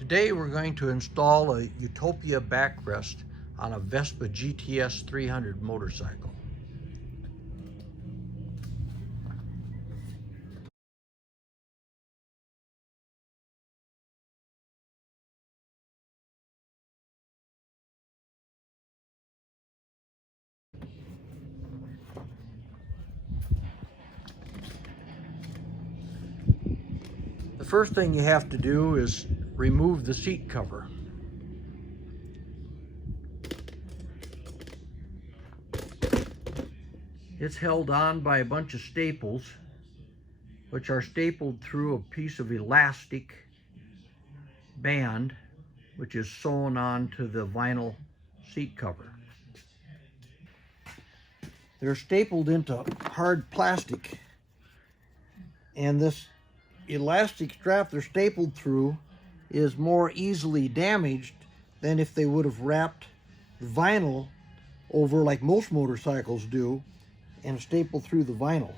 Today we're going to install a Utopia backrest on a Vespa GTS 300 motorcycle. The first thing you have to do is remove the seat cover. It's held on by a bunch of staples, which are stapled through a piece of elastic band, which is sewn onto the vinyl seat cover. They're stapled into hard plastic, and this elastic strap they're stapled through is more easily damaged than if they would have wrapped vinyl over like most motorcycles do and stapled through the vinyl.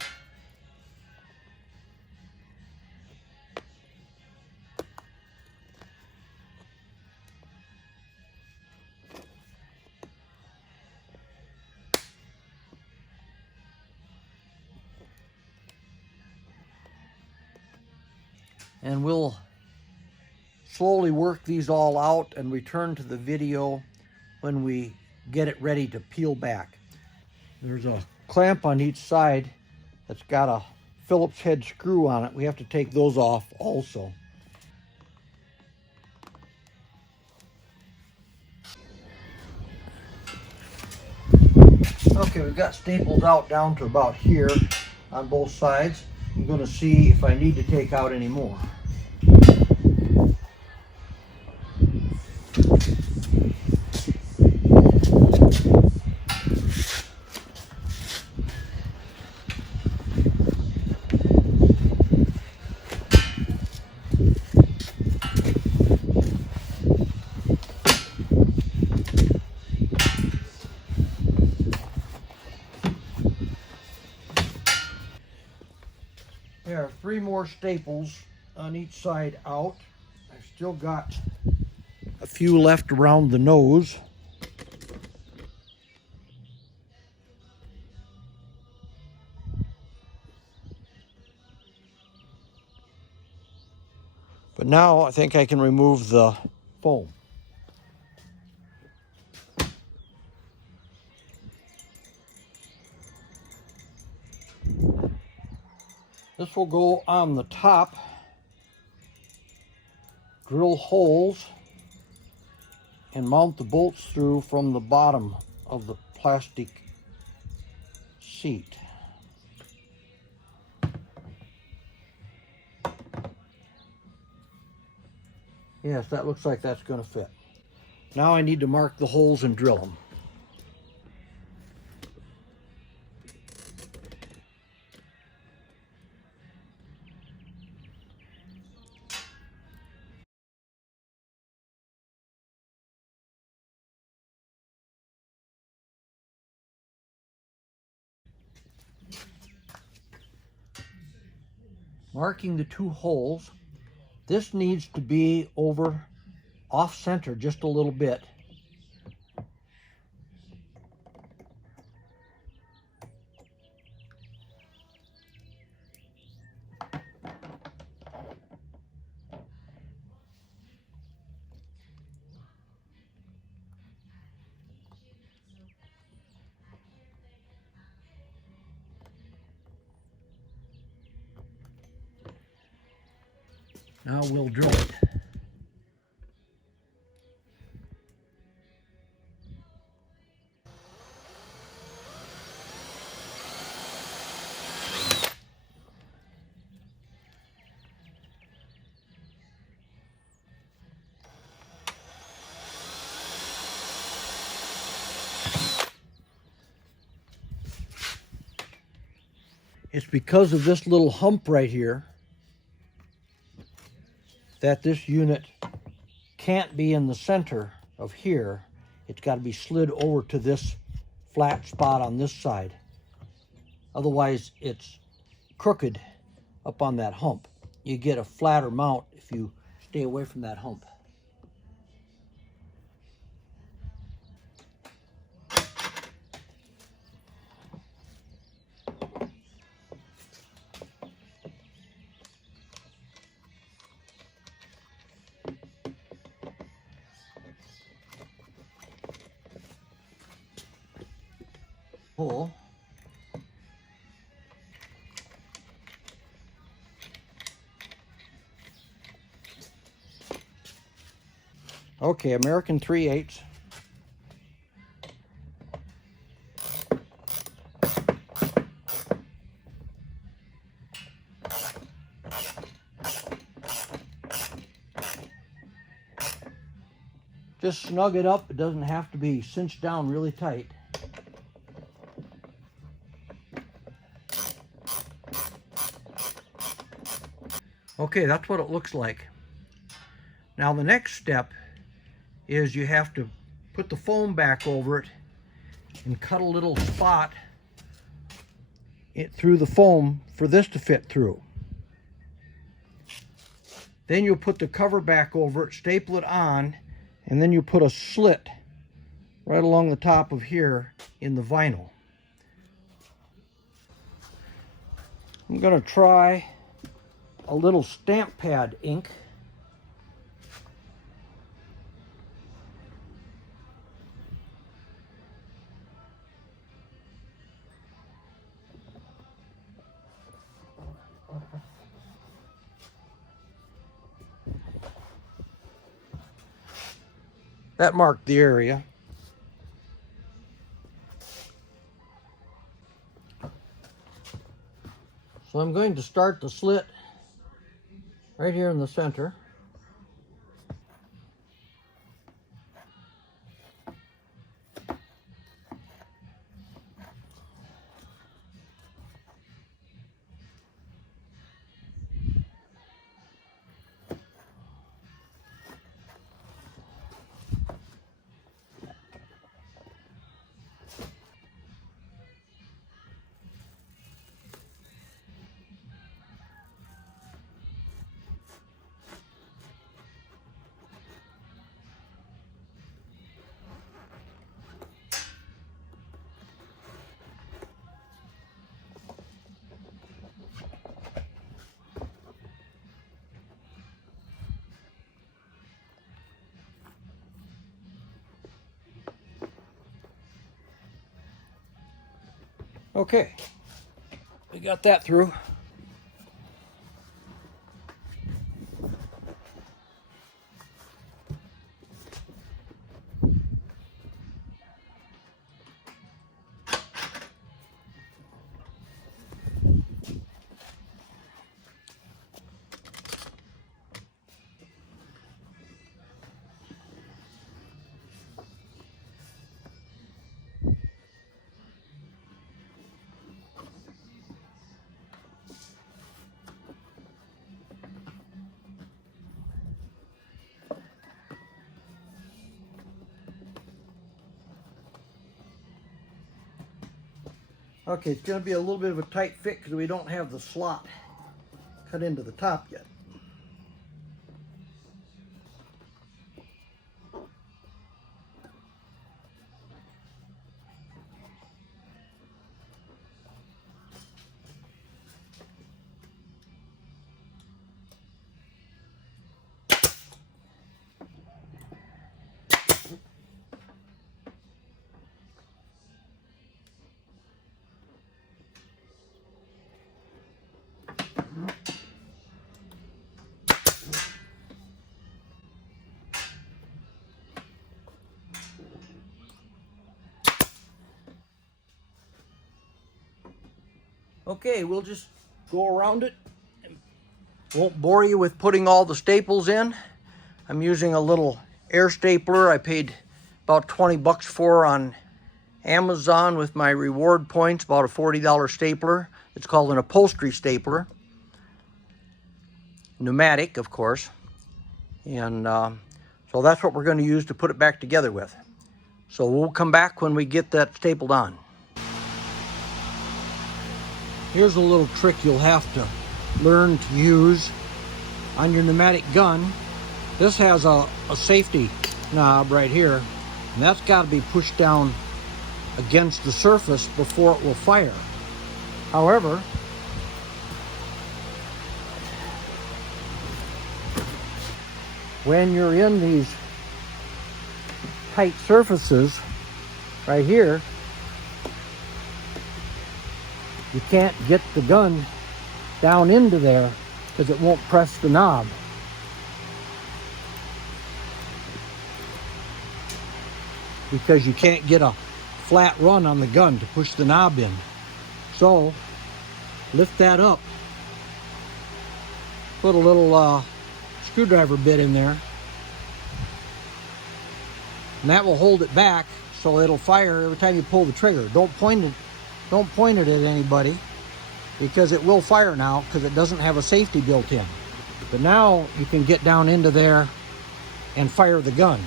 And we'll slowly work these all out and return to the video when we get it ready to peel back. There's a clamp on each side that's got a Phillips head screw on it. We have to take those off also. Okay, we've got staples out down to about here on both sides. I'm going to see if I need to take out any more. There are 3 more staples on each side out. I've still got a few left around the nose. But now I think I can remove the foam. This will go on the top, drill holes, and mount the bolts through from the bottom of the plastic seat. Yes, that looks like that's going to fit. Now I need to mark the holes and drill them. Marking the 2 holes, this needs to be over off center just a little bit. Now we'll drill it. It's because of this little hump right here that this unit can't be in the center of here. It's got to be slid over to this flat spot on this side. Otherwise, it's crooked up on that hump. You get a flatter mount if you stay away from that hump. pull. Okay, American 3/8. Just snug it up. It doesn't have to be cinched down really tight. Okay, that's what it looks like. Now the next step is you have to put the foam back over it and cut a little spot through the foam for this to fit through. Then you'll put the cover back over it, staple it on, and then you put a slit right along the top of here in the vinyl. I'm going to try a little stamp pad ink. That marked the area. So I'm going to start the slit right here in the center. Okay, we got that through. Okay, it's going to be a little bit of a tight fit because we don't have the slot cut into the top yet. Okay, we'll just go around it. Won't bore you with putting all the staples in. I'm using a little air stapler I paid about 20 bucks for on Amazon with my reward points, about a $40 stapler. It's called an upholstery stapler. Pneumatic, of course. And so that's what we're going to use to put it back together with. So we'll come back when we get that stapled on. Here's a little trick you'll have to learn to use on your pneumatic gun. This has a safety knob right here, and that's got to be pushed down against the surface before it will fire. However, when you're in these tight surfaces right here, you can't get the gun down into there because it won't press the knob. Because you can't get a flat run on the gun to push the knob in. So lift that up, put a little screwdriver bit in there, and that will hold it back so it'll fire every time you pull the trigger. Don't point it at anybody, because it will fire now because it doesn't have a safety built in. But now you can get down into there and fire the gun.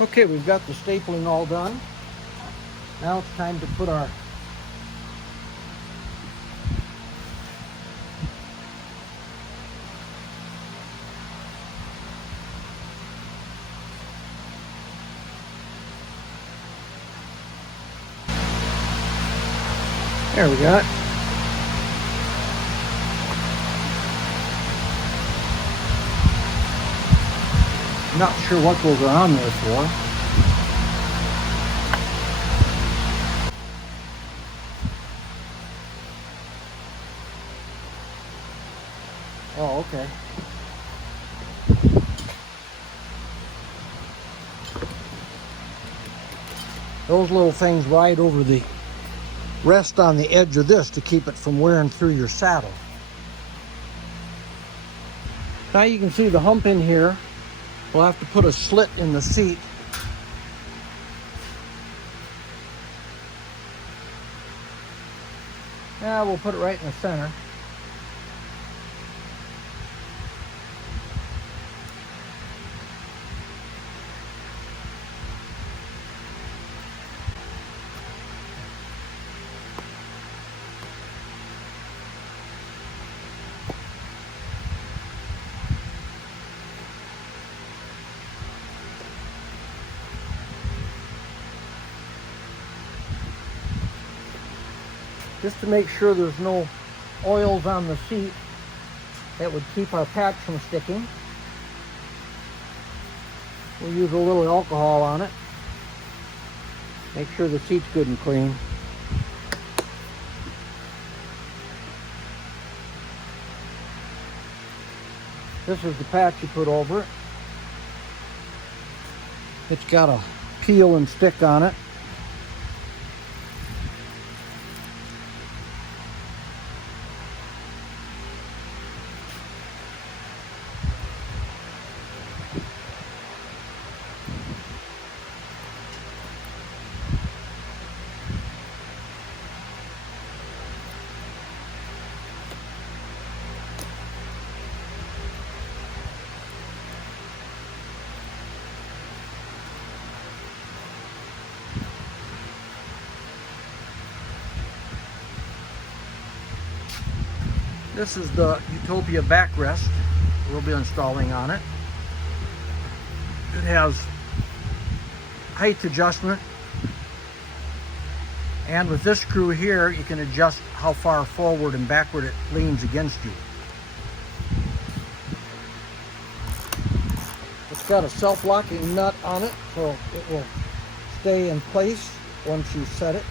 Okay, we've got the stapling all done. Now it's time to put our there we got it. Not sure what those are on there for. Oh, okay. Those little things ride over the rest on the edge of this to keep it from wearing through your saddle. Now you can see the hump in here. We'll have to put a slit in the seat. Yeah, we'll put it right in the center. Just to make sure there's no oils on the seat that would keep our patch from sticking. We'll use a little alcohol on it. Make sure the seat's good and clean. This is the patch you put over it. It's got a peel and stick on it. This is the Utopia backrest we'll be installing on it. It has height adjustment, and with this screw here you can adjust how far forward and backward it leans against you. It's got a self-locking nut on it, so it will stay in place once you set it.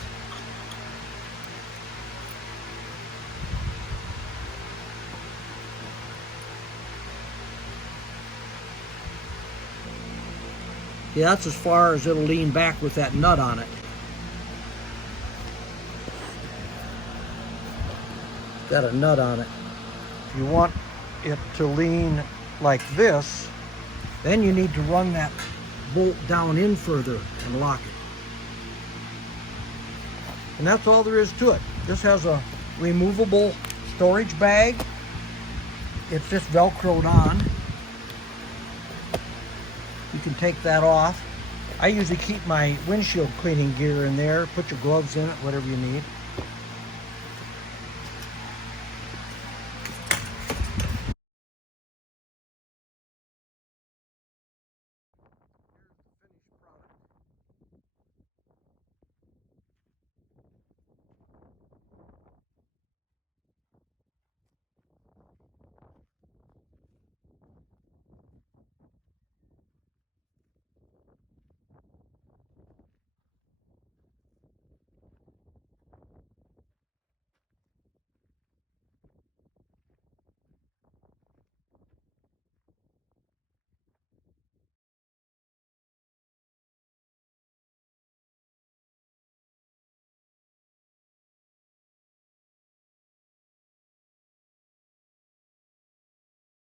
Yeah, that's as far as it'll lean back with that nut on it. Got a nut on it. If you want it to lean like this, then you need to run that bolt down in further and lock it. And that's all there is to it. This has a removable storage bag. It's just Velcroed on. You can take that off. I usually keep my windshield cleaning gear in there. Put your gloves in it, whatever you need.